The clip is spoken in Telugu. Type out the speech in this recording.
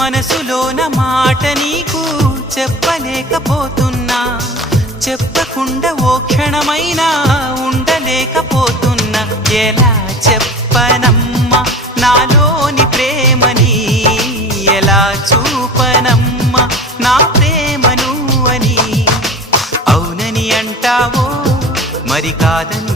మనసులోన మాట నీకు చెప్పలేకపోతున్నా, చెప్పకుండా ఓ క్షణమైనా ఉండలేకపోతున్నా. ఎలా చెప్పనమ్మా నాలోని ప్రేమని, ఎలా చూపనమ్మా నా ప్రేమను అని. అవునని అంటావో మరి కాదని